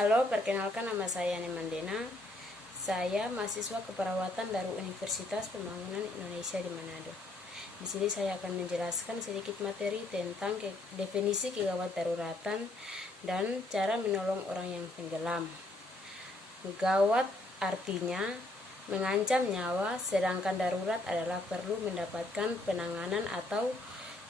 Halo, perkenalkan nama saya Nemandena. Saya mahasiswa keperawatan dari Universitas Pembangunan Indonesia di Manado. Di sini saya akan menjelaskan sedikit materi tentang definisi kegawat daruratan dan cara menolong orang yang tenggelam. Gawat artinya mengancam nyawa, sedangkan darurat adalah perlu mendapatkan penanganan atau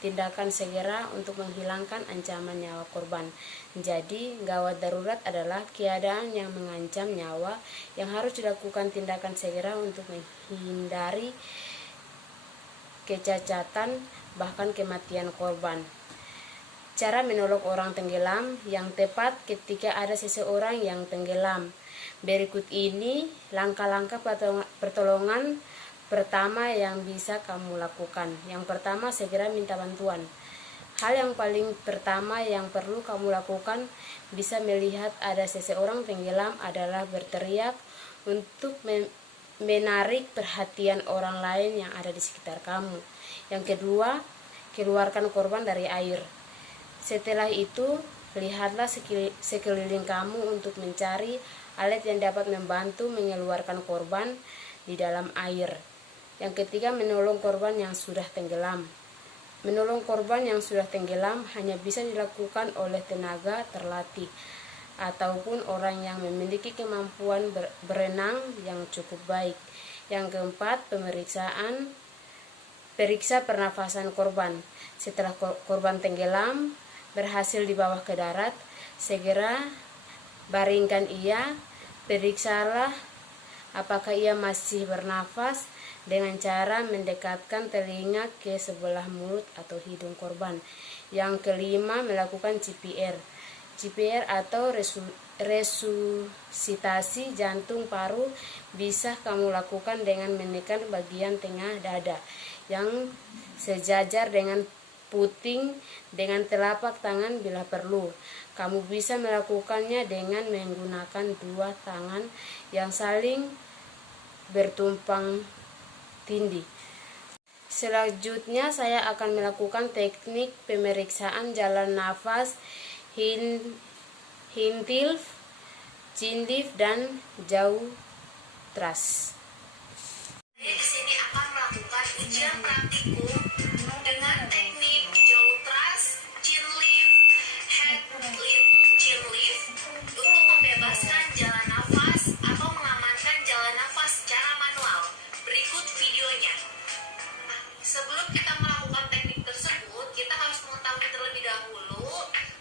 tindakan segera untuk menghilangkan ancaman nyawa korban. Jadi, gawat darurat adalah keadaan yang mengancam nyawa yang harus dilakukan tindakan segera untuk menghindari kecacatan bahkan kematian korban. Cara menolong orang tenggelam yang tepat ketika ada seseorang yang tenggelam. Berikut ini langkah-langkah pertolongan pertama yang bisa kamu lakukan. Yang pertama, segera minta bantuan. Hal yang paling pertama yang perlu kamu lakukan bisa melihat ada seseorang tenggelam adalah berteriak untuk menarik perhatian orang lain yang ada di sekitar kamu. Yang kedua, keluarkan korban dari air. Setelah itu, lihatlah sekeliling kamu untuk mencari alat yang dapat membantu mengeluarkan korban di dalam air. Yang ketiga, menolong korban yang sudah tenggelam. Menolong korban yang sudah tenggelam hanya bisa dilakukan oleh tenaga terlatih ataupun orang yang memiliki kemampuan berenang yang cukup baik. Yang keempat, periksa pernafasan korban. Setelah korban tenggelam berhasil dibawa ke darat, segera baringkan ia, periksalah apakah ia masih bernafas dengan cara mendekatkan telinga ke sebelah mulut atau hidung korban. Yang kelima, melakukan CPR. CPR atau resusitasi jantung paru bisa kamu lakukan dengan menekan bagian tengah dada yang sejajar dengan puting dengan telapak tangan bila perlu. Kamu bisa melakukannya dengan menggunakan dua tangan yang saling bertumpang tindih. Selanjutnya saya akan melakukan teknik pemeriksaan jalan nafas Hintilf, Chinleaf, dan Jautras. Di sini akan melakukan ujian praktikum dengan teknik Jautras, Chinleaf, Headlift, Chinleaf untuk membebaskan jalan nafas atau mengamankan jalan nafas secara manual. Berikut videonya. Sebelum kita melakukan teknik tersebut, kita harus mengetahui terlebih dahulu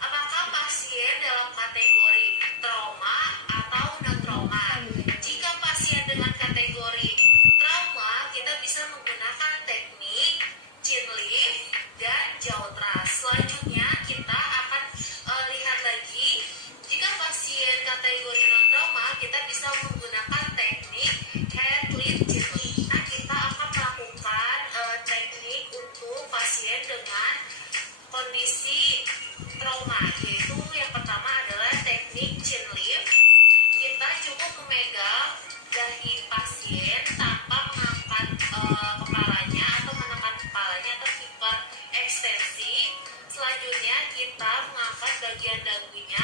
apakah pasien dalam kategori trauma atau non-trauma. Jika pasien dengan kategori trauma, kita bisa menggunakan teknik Chinleaf dan Jautras. Selanjutnya kita akan lihat lagi, jika pasien kategori non-trauma, kita bisa menggunakan teknik Headlift, Chinleaf. Nah, kita akan melakukan teknik untuk pasien dengan kondisi trauma, yaitu yang pertama adalah teknik Chinleaf. Kita cukup memegang dahi pasien tanpa mengangkat kepalanya atau menekan kepalanya atau hiperekstensi. Selanjutnya kita mengangkat bagian dagunya